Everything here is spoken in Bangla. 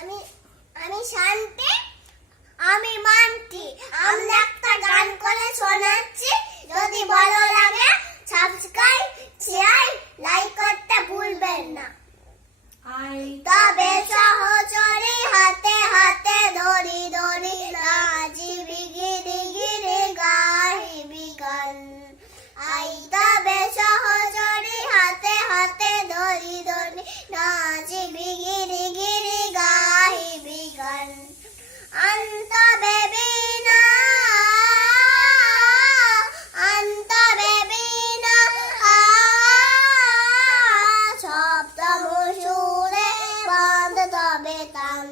আমি আমি শান্তি, আমি মানছি। আমরা একটা গান করে শোনাচ্ছি, যদি ভালো লাগে সাবস্ক্রাইব, শেয়ার, লাইক করতে ভুলবেন না। তবে সহচরী হাতে হাতে ধরি ধরি নাচিবি গিরি গিরি গাহিবি গান। তবে সহচরী হাতে হাতে ধরি ধরি নাচিবি গিরি গিরি গাহিবি গান। অন্ত বেবি না, অন্ত বেবি না, সপ্তম সুরে বন্ধ তবে তান।